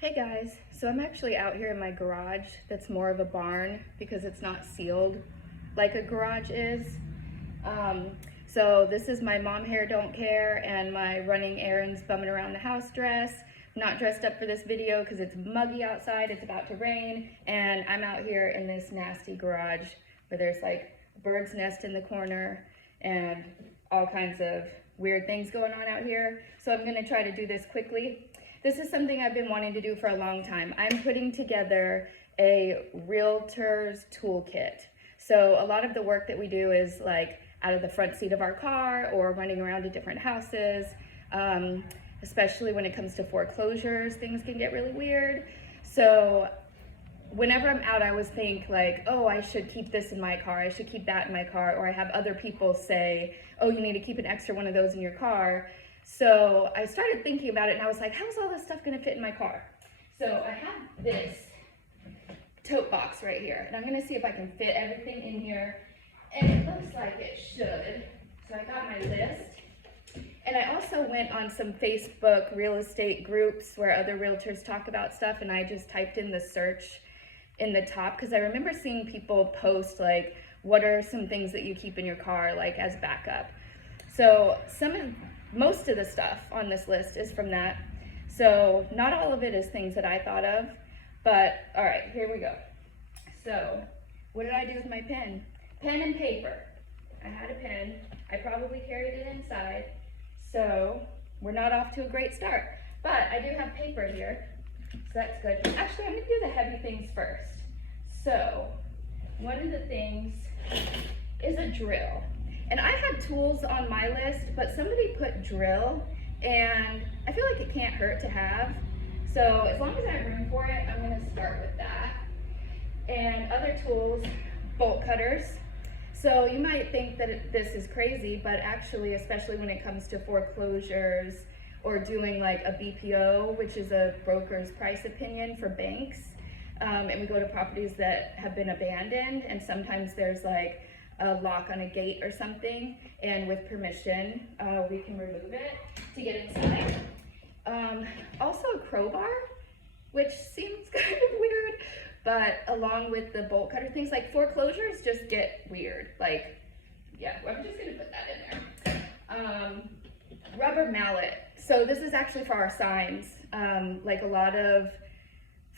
Hey guys, so I'm actually out here in my garage that's more of a barn because it's not sealed like a garage is. So this is my mom hair don't care and my running errands bumming around the house dress. I'm not dressed up for this video because it's muggy outside, it's about to rain, and I'm out here in this nasty garage where there's like a bird's nest in the corner and all kinds of weird things going on out here. So I'm gonna try to do this quickly. This is something I've been wanting to do for a long time. I'm putting together a realtor's toolkit. So a lot of the work that we do is like out of the front seat of our car or running around to different houses. Especially when it comes to foreclosures, things can get really weird. So whenever I'm out, I always think like, oh, I should keep this in my car, I should keep that in my car, or I have other people say, oh, you need to keep an extra one of those in your car. So I started thinking about it and I was like, how's all this stuff gonna fit in my car? So I have this tote box right here, and I'm gonna see if I can fit everything in here, and it looks like it should. So I got my list. And I also went on some Facebook real estate groups where other realtors talk about stuff, and I just typed in the search in the top because I remember seeing people post like, what are some things that you keep in your car like as backup? So most of the stuff on this list is from that. So not all of it is things that I thought of, but all right, here we go. So what did I do with my pen? Pen and paper. I had a pen. I probably carried it inside. So we're not off to a great start, but I do have paper here, so that's good. Actually, I'm gonna do the heavy things first. So one of the things is a drill. And I had tools on my list, but somebody put drill, and I feel like it can't hurt to have. So as long as I have room for it, I'm gonna start with that. And other tools, bolt cutters. So you might think that this is crazy, but actually, especially when it comes to foreclosures or doing like a BPO, which is a broker's price opinion for banks, and we go to properties that have been abandoned, and sometimes there's like a lock on a gate or something, and with permission, we can remove it to get inside. Also a crowbar, which seems kind of weird, but along with the bolt cutter, things like foreclosures just get weird. Like, yeah, I'm just gonna put that in there. Rubber mallet. So this is actually for our signs. Like a lot of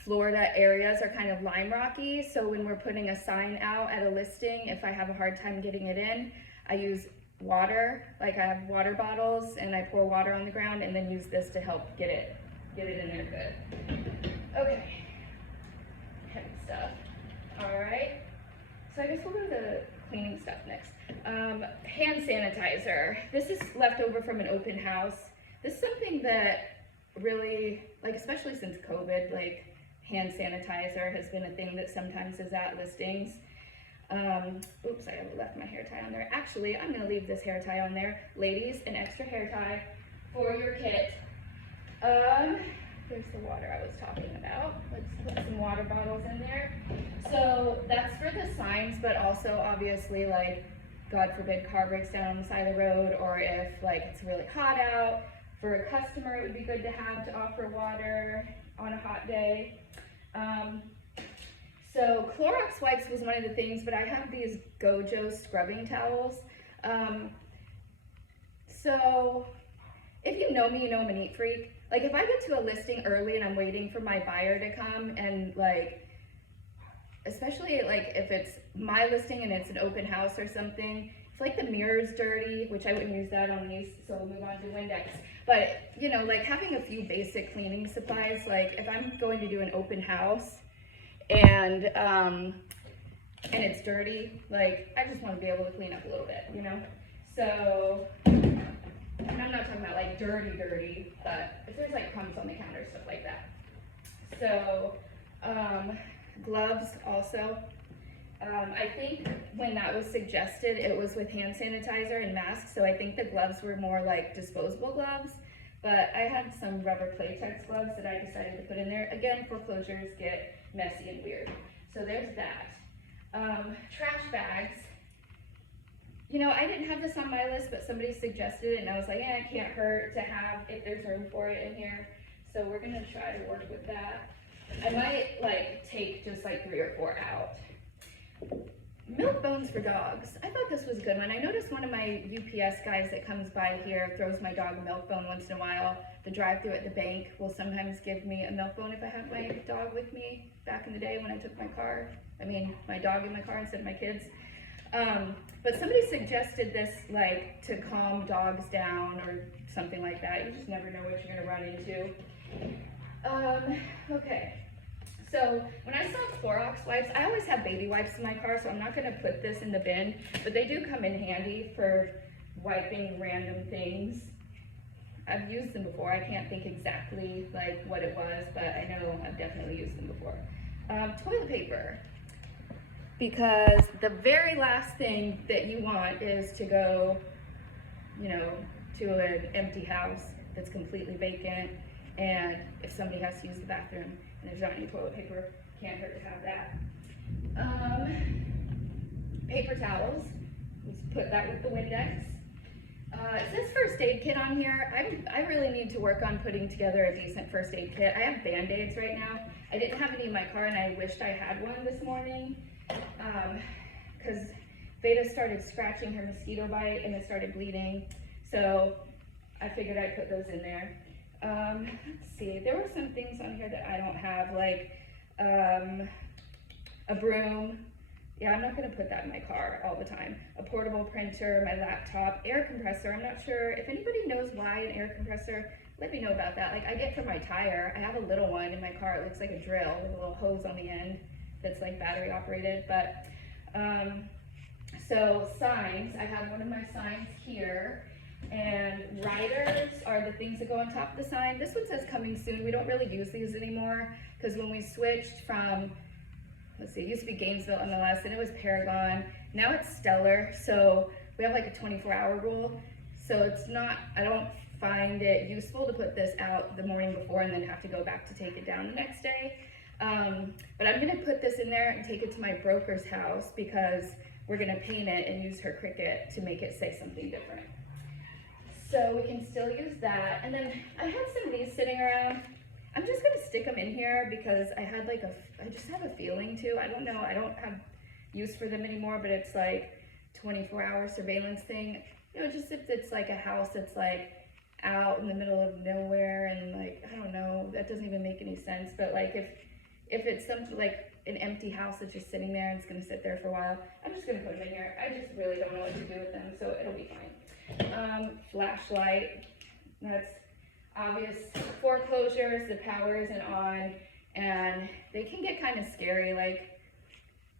Florida areas are kind of lime rocky, so when we're putting a sign out at a listing, if I have a hard time getting it in, I use water. Like I have water bottles and I pour water on the ground and then use this to help get it in there good. Okay, heavy stuff. All right, so I guess we'll go to the cleaning stuff next. Hand sanitizer. This is left over from an open house. This is something that really, like especially since COVID, like hand sanitizer has been a thing that sometimes is at listings. Oops, I left my hair tie on there. Actually, I'm gonna leave this hair tie on there. Ladies, an extra hair tie for your kit. Here's the water I was talking about. Let's put some water bottles in there. So that's for the signs, but also obviously like, God forbid, car breaks down on the side of the road, or if like it's really hot out. For a customer, it would be good to have to offer water on a hot day. So Clorox wipes was one of the things, but I have these Gojo scrubbing towels. So if you know me, you know I'm a neat freak. Like if I get to a listing early and I'm waiting for my buyer to come, and like, especially like if it's my listing and it's an open house or something, if like the mirror's dirty, which I wouldn't use that on these, so we'll move on to Windex. But you know, like having a few basic cleaning supplies, like if I'm going to do an open house and it's dirty, like I just want to be able to clean up a little bit, you know? So, and I'm not talking about like dirty, but if there's like crumbs on the counter, stuff like that. So, gloves also. I think when that was suggested, it was with hand sanitizer and masks, so I think the gloves were more like disposable gloves, but I had some rubber Playtex gloves that I decided to put in there. Again, foreclosures get messy and weird. So there's that. Trash bags. You know, I didn't have this on my list, but somebody suggested it, and I was like, yeah, it can't hurt to have if there's room for it in here. So we're gonna try to work with that. I might like take just like 3 or 4 out. Milk bones for dogs. I thought this was a good one. I noticed one of my UPS guys that comes by here throws my dog a milk bone once in a while. The drive-thru at the bank will sometimes give me a milk bone if I have my dog with me back in the day when I took my dog in my car instead of my kids. But somebody suggested this like to calm dogs down or something like that. You just never know what you're gonna run into. Okay. So when I saw Clorox wipes, I always have baby wipes in my car, so I'm not gonna put this in the bin, but they do come in handy for wiping random things. I've used them before. I can't think exactly like what it was, but I know I've definitely used them before. Toilet paper, because the very last thing that you want is to go, to an empty house that's completely vacant, and if somebody has to use the bathroom and there's not any toilet paper, can't hurt to have that. Paper towels, let's put that with the Windex. It says first aid kit on here. I really need to work on putting together a decent first aid kit. I have Band-Aids right now. I didn't have any in my car and I wished I had one this morning because Veda started scratching her mosquito bite and it started bleeding. So I figured I'd put those in there. Let's see, there were some things on here that I don't have, like a broom. Yeah, I'm not gonna put that in my car all the time. A portable printer, my laptop, air compressor. I'm not sure if anybody knows why an air compressor, let me know about that. Like I get for my tire, I have a little one in my car. It looks like a drill with a little hose on the end that's like battery operated. But so signs, I have one of my signs here. And riders are the things that go on top of the sign. This one says coming soon. We don't really use these anymore because when we switched from, let's see, it used to be Gainesville MLS and it was Paragon. Now it's Stellar. So we have like a 24-hour rule. So it's not, I don't find it useful to put this out the morning before and then have to go back to take it down the next day. But I'm gonna put this in there and take it to my broker's house because we're gonna paint it and use her Cricut to make it say something different. So we can still use that. And then I had some of these sitting around. I'm just gonna stick them in here because I had like I just have a feeling to. I don't know, I don't have use for them anymore, but it's like 24-hour surveillance thing. Just if it's like a house that's like out in the middle of nowhere and like, I don't know, that doesn't even make any sense. But like if it's something like an empty house that's just sitting there and it's gonna sit there for a while, I'm just gonna put them in here. I just really don't know what to do with them, so it'll be fine. Flashlight, that's obvious. Foreclosures, the power isn't on, and they can get kind of scary. Like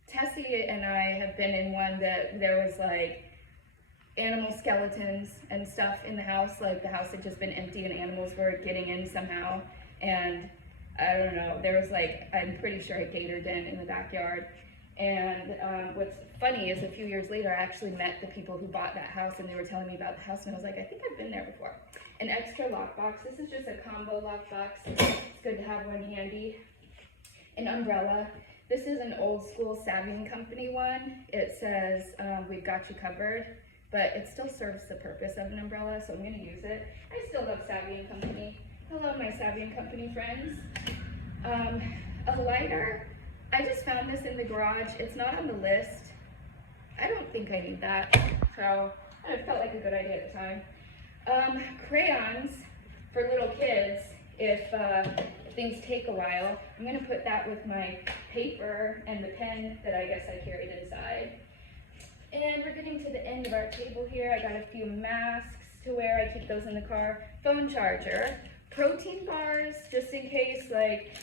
Tessie and I have been in one that there was like animal skeletons and stuff in the house, like the house had just been empty and animals were getting in somehow, and I don't know, there was like, I'm pretty sure a gator den in the backyard. And what's funny is a few years later, I actually met the people who bought that house and they were telling me about the house and I was like, I think I've been there before. An extra lockbox. This is just a combo lockbox. It's good to have one handy. An umbrella. This is an old school Savvy & Company one. It says, we've got you covered, but it still serves the purpose of an umbrella, so I'm gonna use it. I still love Savvy & Company. Hello, my Savvy & Company friends. A lighter. I just found this in the garage. It's not on the list. I don't think I need that, so it felt like a good idea at the time. Crayons for little kids, if things take a while. I'm gonna put that with my paper and the pen that I guess I carried inside. And we're getting to the end of our table here. I got a few masks to wear. I keep those in the car. Phone charger. Protein bars, just in case, like,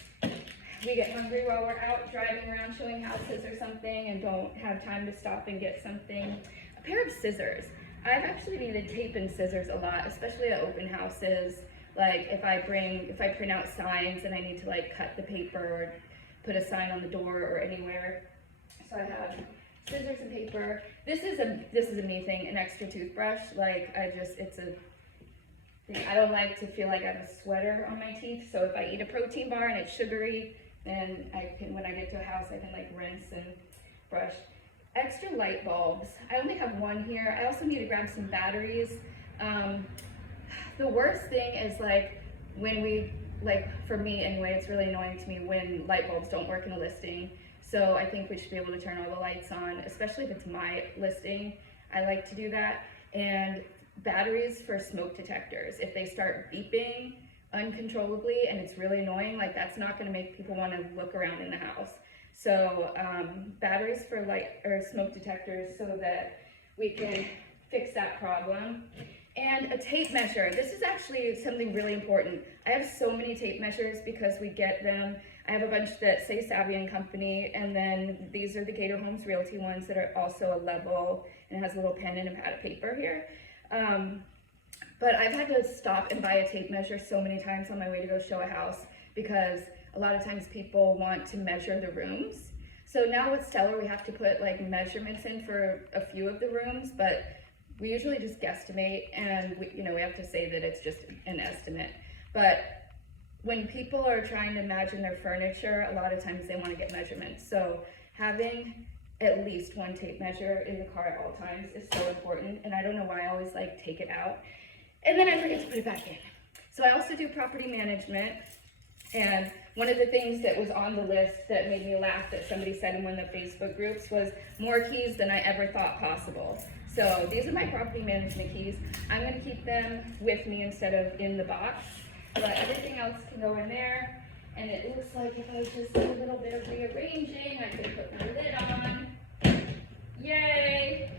we get hungry while we're out driving around showing houses or something and don't have time to stop and get something. A pair of scissors. I've actually needed tape and scissors a lot, especially at open houses. Like if I print out signs and I need to like cut the paper or put a sign on the door or anywhere. So I have scissors and paper. This is a me thing, an extra toothbrush. Like I don't like to feel like I have a sweater on my teeth. So if I eat a protein bar and it's sugary, then when I get to a house, I can like rinse and brush. Extra light bulbs. I only have one here. I also need to grab some batteries. The worst thing is like when we like for me anyway, it's really annoying to me when light bulbs don't work in a listing. So I think we should be able to turn all the lights on, especially if it's my listing. I like to do that. And batteries for smoke detectors. If they start beeping uncontrollably and it's really annoying, like that's not gonna make people wanna look around in the house. So batteries for light or smoke detectors so that we can fix that problem. And a tape measure. This is actually something really important. I have so many tape measures because we get them. I have a bunch that say Savvy and Company, and then these are the Gator Homes Realty ones that are also a level and it has a little pen and a pad of paper here. But I've had to stop and buy a tape measure so many times on my way to go show a house because a lot of times people want to measure the rooms. So now with Stellar, we have to put like measurements in for a few of the rooms, but we usually just guesstimate, and we have to say that it's just an estimate. But when people are trying to imagine their furniture, a lot of times they want to get measurements. So having at least one tape measure in the car at all times is so important. And I don't know why I always like take it out and then I forget to put it back in. So I also do property management. And one of the things that was on the list that made me laugh that somebody said in one of the Facebook groups was more keys than I ever thought possible. So these are my property management keys. I'm gonna keep them with me instead of in the box, but everything else can go in there. And it looks like if I just do a little bit of rearranging, I can put my lid on. Yay!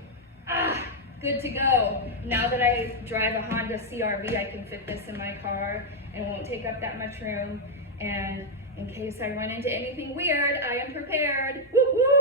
Good to go. Now that I drive a Honda CR-V, I can fit this in my car and it won't take up that much room. And in case I run into anything weird, I am prepared. Woo woo!